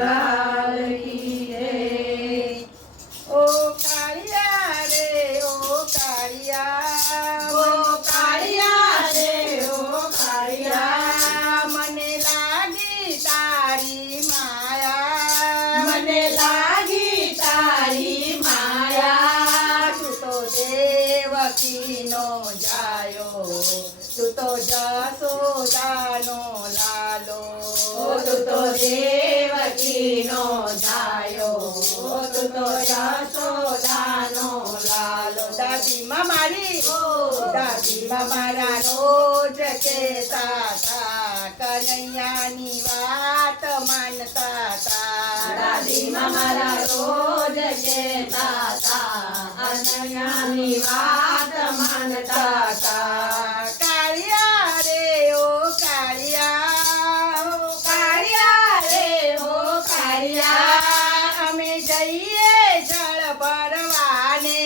લાલ કી જય। ઓ કાળિયા રે ઓ કાળિયા, ઓ કાળિયા રે ઓ કાળિયા, મને લાગી તારી માયા, મને લાગી તારી માયા। તું તો દેવકીનો જાયો, તું તો જશોદાનો લાલો, તું તો દેવકીનો જાયો, તું તો યશોદાનો લાલો। દાદીમાં મારી ઓ દાદીમાં મારા રોજ કહેતા તા, કનૈયાની વાત માનતા તા। દાદીમાં મારા રોજ કહેતા તા, અનન્યાની વાત માનતા તા। કાળિયા રે ઓ કાળિયા, ઓ કાળિયા રે ઓ કાળિયા, અમે જઈએ જળ ભરવાને,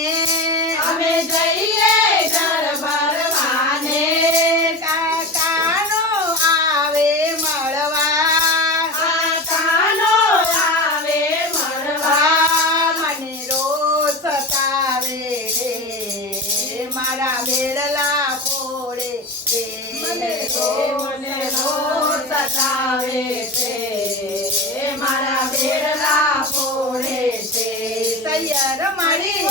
અમે જઈએ જળ ભરવાને। કાકાનો આવે મળવા, આ કાનો આવે મળવા, મને રોજ સતાવે રે, મારા બેડલા ફોડે રે, મને રોજ સતાવે છે, મારા બેડલા ફોડે છે। તૈયાર મારી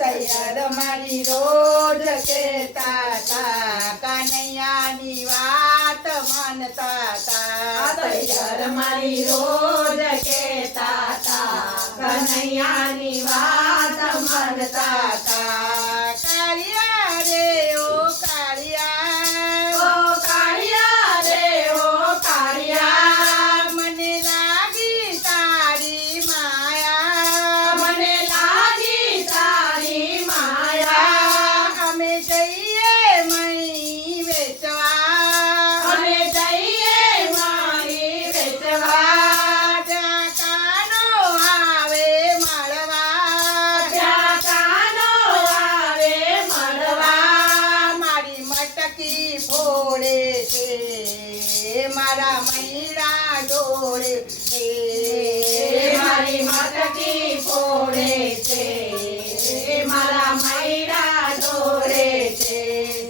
તૈયાર મારી રોજ કહેતા તા, કનૈયાની વાત માનતા તા। તૈયાર મારી રોજ કહેતા તા, કનૈયાની વાત માનતા તા। કાળિયા રે ઓ કાળિયા, ઓ કાળિયા રે ઓ કાળિયા, મને લાગી તારી માયા, મને લાગી તારી માયા। અમે જઈએ મહી વેચવા, અમે જઈએ મારી વેચવા, ત્યાં કાનો આવે મળવા, ત્યાં કાનો આવે મળવા, મારી મટકી ફોડે છે, મારા મૈડા ડોળે છે, મારી મટકી ફોડે છે, મારા મૈડા દોરે છે।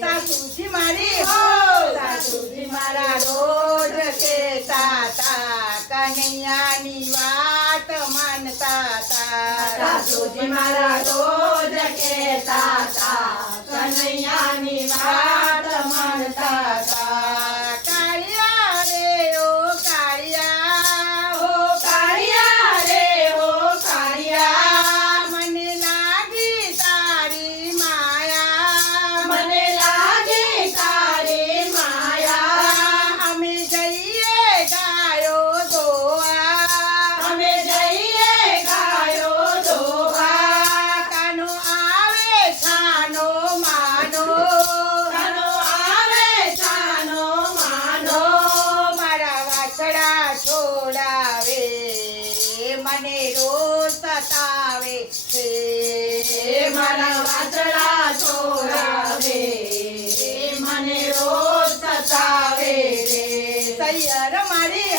સાસુજી મારી સાસુજી મારા રોજ કહેતા તા, કનૈયાની વાત માનતા તા। સાસુજી મારા રોજ કહેતા તા, કનૈયાની વાત માનતા તા। કાળિયા રે ઓ કાળિયા, ઓ કાળિયા રે ઓ કાળિયા, મને લાગી તારી માયા, મને લાગે તારી માયા। અમે જઈએ ગાયો ધોવા, અમે જઈએ ગાયો ધોવા, કાનો આવે છાનો માનો, કાનો આવે છાનો માનો, મારા વાછડા છોડાવે, મને રોજ સતાવે છે, મારા વાછડા છોડાવે, મને રોજ સતાવે રે। તૈયાર મારી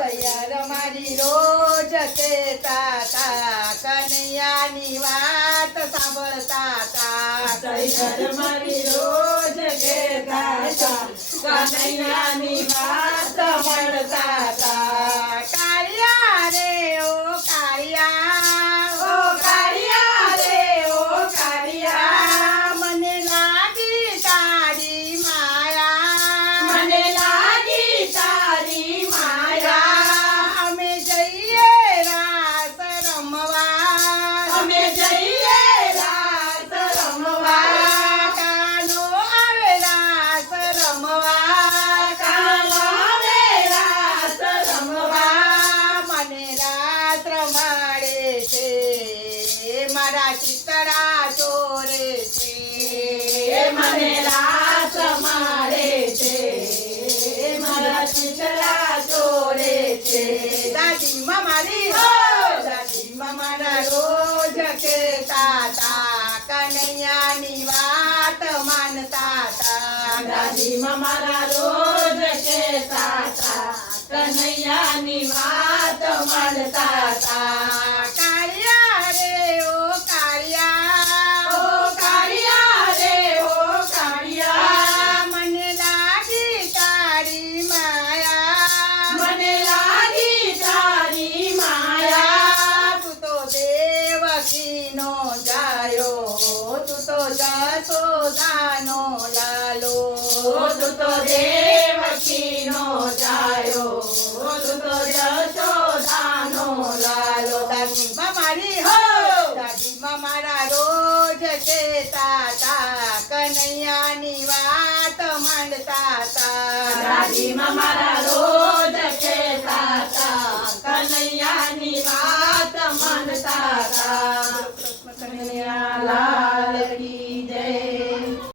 તૈયાર મારી રોજ કહેતા તા, કનૈયાની વાત સાંભળતા તા। તૈયાર મારી રોજ કહેતા તા, કનૈયાની વાત મળતા તા। કાળિયા રે ઓ કાળિયા, ઓ કાળિયા રે ઓ કાળિયા, મને લાગી તારી માયા, મને લાગી તારી માયા। અમે જઈએ રાસ રમવા, અમે જઈએ રાસ રમવા, કાનો આવે રાસ રમવા, કાનો આવે રાસ રમવા, મને રાસ રમાડે છે, મારા ચિતડા ચોરે છે, મને રાસ મારે છે, મારા ચિતરા ચોરે છે। દાદીમાં મારી દાદીમાં મારા રોજ કહેતા તા, કનૈયાની વાત માનતા તા। દાદીમાં મારા રોજ કહેતા તા, કનૈયાની વાત માંડતા તા. કાળિયા રે ઓ કાળિયા ઓ કાળિયા રે ઓ કાળિયા, મને લાગી તારી માયા મને લાગી તારી માયા. તું તો દેવકીનો જાયો તું તો જશોદાનો લાલો તું તો દેવકીનો જાયો, તું તો જશોદાનો લાલો. દાદીમાં મારી હો દાદીમાં મારા રોજ કહેતા તા કનૈયાની વાત માંડતા તા દાદીમાં મારા રોજ કહેતા તા કનૈયાની વાત માનતા તા. કૃષ્ણ કનૈયા લાલ કી